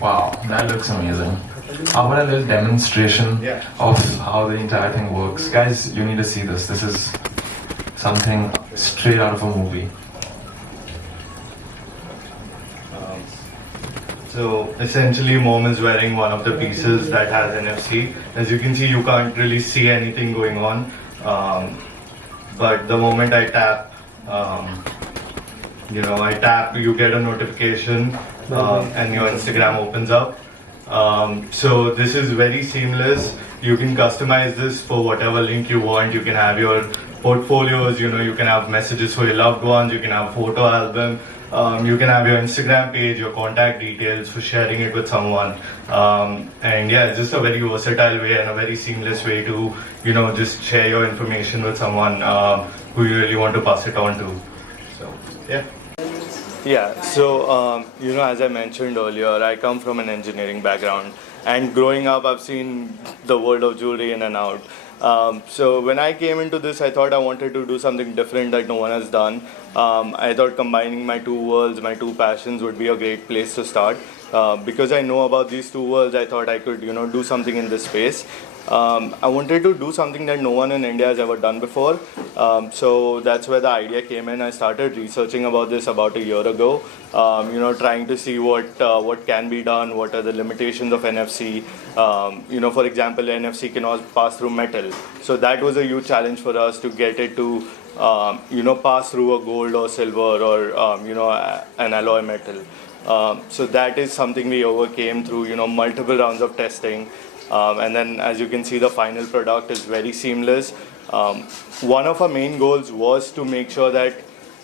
Wow, that looks amazing. How about a little demonstration of how the entire thing works? Guys, you need to see this. This is something straight out of a movie. So essentially Mom is wearing one of the pieces that has NFC. As you can see, you can't really see anything going on. But the moment I tap, you get a notification and your Instagram opens up. So this is very seamless. You can customize this for whatever link you want. You can have your portfolios, you can have messages for your loved ones, you can have a photo album. You can have your Instagram page, your contact details for sharing it with someone. And yeah, it's just a very versatile way and a very seamless way to, just share your information with someone who you really want to pass it on to. So, yeah. Yeah, so, as I mentioned earlier, I come from an engineering background. And growing up, I've seen the world of jewelry in and out. So when I came into this, I thought I wanted to do something different that no one has done. I thought combining my two worlds, my two passions would be a great place to start. Because I know about these two worlds, I thought I could, do something in this space. I wanted to do something that no one in India has ever done before. So that's where the idea came in. I started researching about this about a year ago. Trying to see what can be done, what are the limitations of NFC. For example, NFC cannot pass through metal. So that was a huge challenge for us to get it to, pass through a gold or silver or, an alloy metal. So that is something we overcame through, multiple rounds of testing. And then, as you can see, the final product is very seamless. One of our main goals was to make sure that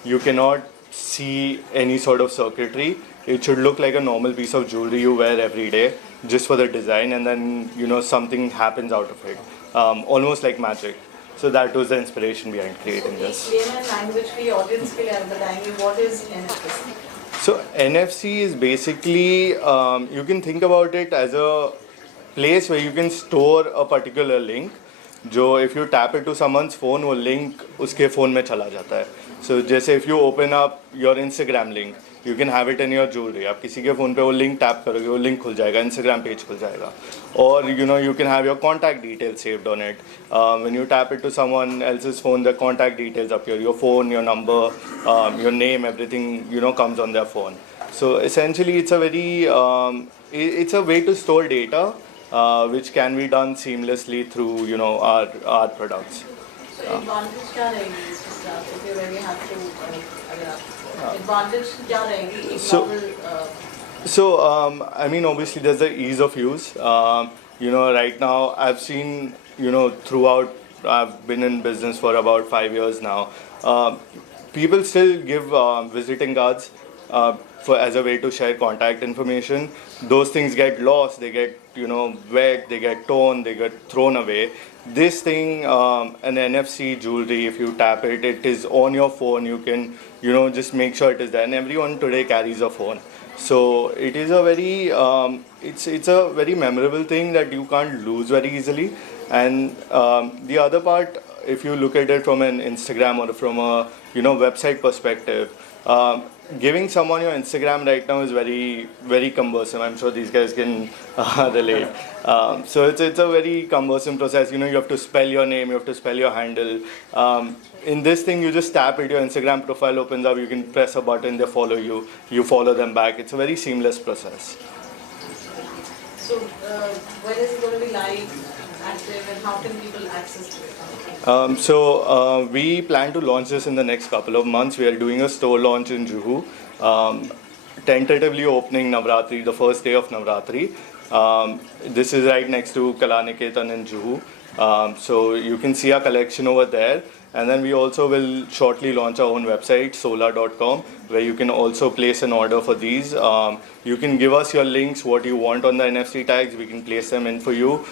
you cannot see any sort of circuitry. It should look like a normal piece of jewelry you wear every day, just for the design, and then something happens out of it, almost like magic. So that was the inspiration behind creating this. Explain in language for your audience ke liye batayenge what is NFC? So NFC is basically you can think about it as a place where you can store a particular link. जो if you tap it to someone's phone, वो link उसके phone में चला जाता है. So जैसे if you open up your Instagram link, you can have it in your jewelry. आप किसी के phone पे वो link tap करोगे, वो link खुल जाएगा, Instagram page खुल जाएगा. Or you can have your contact details saved on it. When you tap it to someone else's phone, the contact details appear. Your phone, your number, your name, everything comes on their phone. So essentially, it's a very it's a way to store data. Which can be done seamlessly through our products. So advantage क्या रहेगी if you really have to advantage क्या रहेगी So obviously there's the ease of use. Right now I've seen throughout, I've been in business for about 5 years now. People still give visiting cards as a way to share contact information. Those things get lost, they get wet, they get torn, they get thrown away. This thing, an NFC jewelry, if you tap it, it is on your phone. You can just make sure it is there, and everyone today carries a phone. So it is a very it's a very memorable thing that you can't lose very easily. And the other part, if you look at it from an Instagram or from a website perspective, giving someone your Instagram right now is very, very cumbersome. I'm sure these guys can relate. So it's a very cumbersome process. You have to spell your name, you have to spell your handle. In this thing, you just tap it, your Instagram profile opens up, you can press a button, they follow you, you follow them back. It's a very seamless process. So when is it going to be live, active, and how can people access it? We plan to launch this in the next couple of months. We are doing a store launch in Juhu, tentatively opening Navratri, the first day of Navratri. This is right next to Kalaniketan in Juhu. So you can see our collection over there. And then we also will shortly launch our own website, soulaa.com, where you can also place an order for these. You can give us your links, what you want on the NFC tags. We can place them in for you.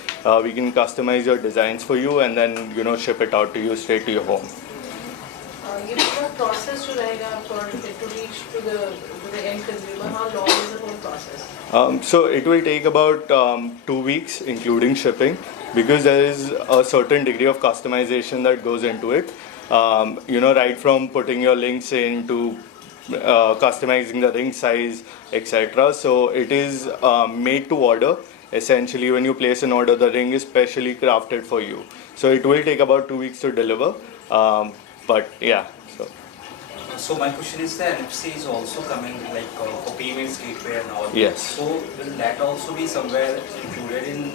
We can customize your designs for you, and then ship it out to you straight to your home. The process to reach to the end consumer, how long is the whole process? So it will take about 2 weeks, including shipping, because there is a certain degree of customization that goes into it. Right from putting your links in to customizing the ring size, etc. So it is made to order. Essentially, when you place an order, the ring is specially crafted for you. So it will take about 2 weeks to deliver. But yeah, so. So my question is, the NFC is also coming like for payments gateway and all. Yes. So will that also be somewhere included in?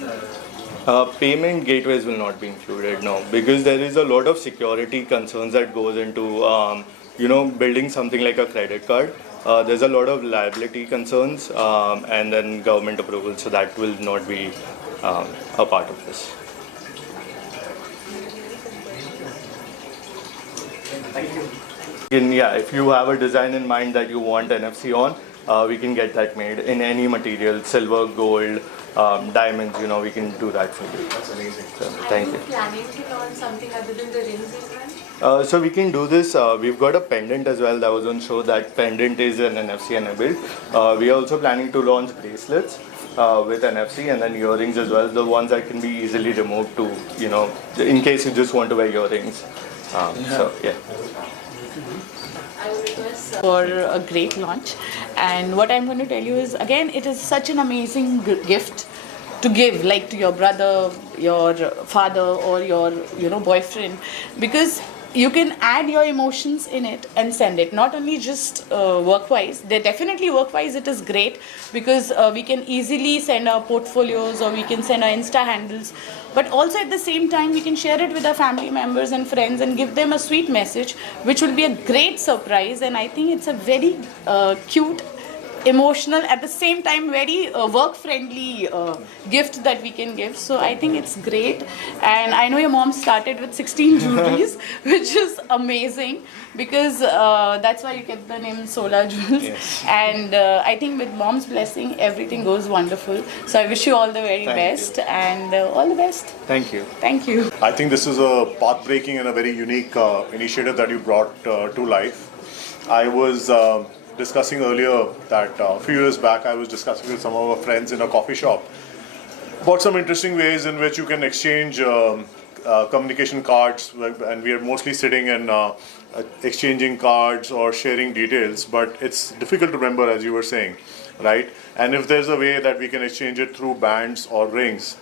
Payment gateways will not be included, no, because there is a lot of security concerns that goes into building something like a credit card. There's a lot of liability concerns and then government approval, so that will not be a part of this. Thank you. If you have a design in mind that you want NFC on, we can get that made in any material, silver, gold, diamonds, we can do that for you. That's amazing. So, thank you. Are you planning to launch something other than the rings as well? So we can do this. We've got a pendant as well that was on show. That pendant is an NFC enabled. We are also planning to launch bracelets with NFC and then earrings as well. The ones that can be easily removed to, in case you just want to wear earrings. So yeah. I would request For a great launch, and what I'm going to tell you is, again, it is such an amazing gift to give, like to your brother, your father, or your boyfriend, because you can add your emotions in it and send it. Not only just work-wise, they definitely work-wise it is great, because we can easily send our portfolios or we can send our Insta handles, but also at the same time we can share it with our family members and friends and give them a sweet message, which will be a great surprise. And I think it's a very cute, emotional, at the same time very work-friendly gift that we can give. So I think it's great. And I know your mom started with 16 jewelries, which is amazing, because that's why you kept the name Soulaa Jewels. Yes. And I think with mom's blessing, everything goes wonderful. So I wish you all the very best, and all the best. Thank you. Thank you. I think this is a path-breaking and a very unique initiative that you brought to life. I was discussing earlier that a few years back I was discussing with some of our friends in a coffee shop about some interesting ways in which you can exchange communication cards, and we are mostly sitting and exchanging cards or sharing details, but it's difficult to remember, as you were saying, right? And if there's a way that we can exchange it through bands or rings,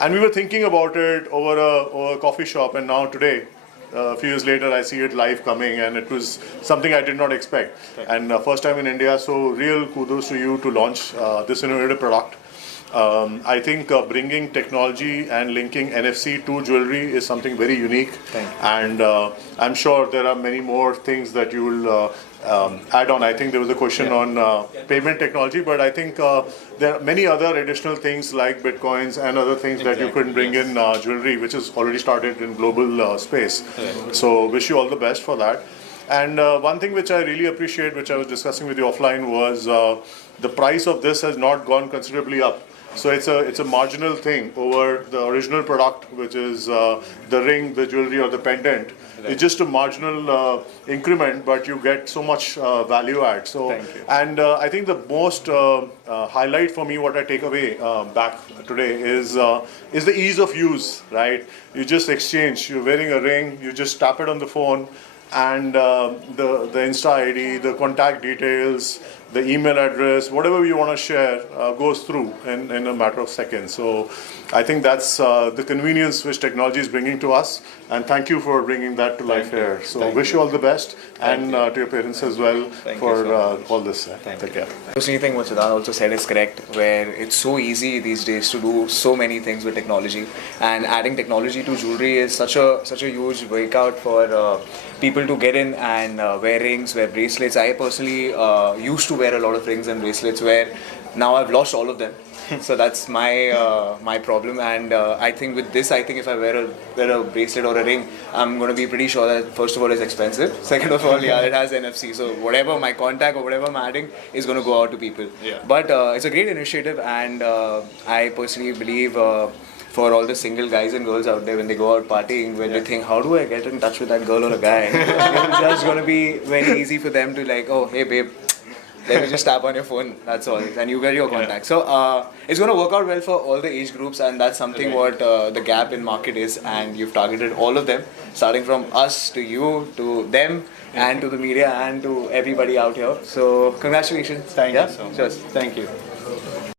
and we were thinking about it over a coffee shop, and now today, a few years later, I see it live coming, and it was something I did not expect. And first time in India, so real kudos to you to launch this innovative product. I think bringing technology and linking NFC to jewelry is something very unique. And I'm sure there are many more things that you will add on. I think there was a question on payment technology, but I think there are many other additional things like bitcoins and other things that you could bring in jewelry, which has already started in global space. So wish you all the best for that. And one thing which I really appreciate, which I was discussing with you offline, was the price of this has not gone considerably up. So it's a marginal thing over the original product, which is the ring, the jewelry, or the pendant. Right. It's just a marginal increment, but you get so much value add. So, and I think the most highlight for me, what I take away back today is the ease of use. Right? You just exchange. You're wearing a ring. You just tap it on the phone, and the Insta ID, the contact details, the email address, whatever you want to share goes through in a matter of seconds. So I think that's the convenience which technology is bringing to us, and thank you for bringing that to life here. So wish you all the best, and to your parents as well for all this. Take care. Personally, I think what Siddhant also said is correct, where it's so easy these days to do so many things with technology, and adding technology to jewelry is such a huge breakout for people to get in and wear rings, wear bracelets. I personally used to wear a lot of rings and bracelets, where now I've lost all of them. So that's my problem. And I think with this, I think if I wear a bracelet or a ring, I'm going to be pretty sure that first of all it's expensive. Second of all, it has NFC. So whatever my contact or whatever I'm adding is going to go out to people. But it's a great initiative, and I personally believe for all the single guys and girls out there, when they go out partying, when they think, how do I get in touch with that girl or a guy? It's just going to be very easy for them to like, oh, hey babe, Then you just tap on your phone. That's all, and you get your contact. So it's going to work out well for all the age groups, and that's something what the gap in market is. And you've targeted all of them, starting from us to you to them. And to the media and to everybody out here. So congratulations. Thank you so much. Cheers. Thank you.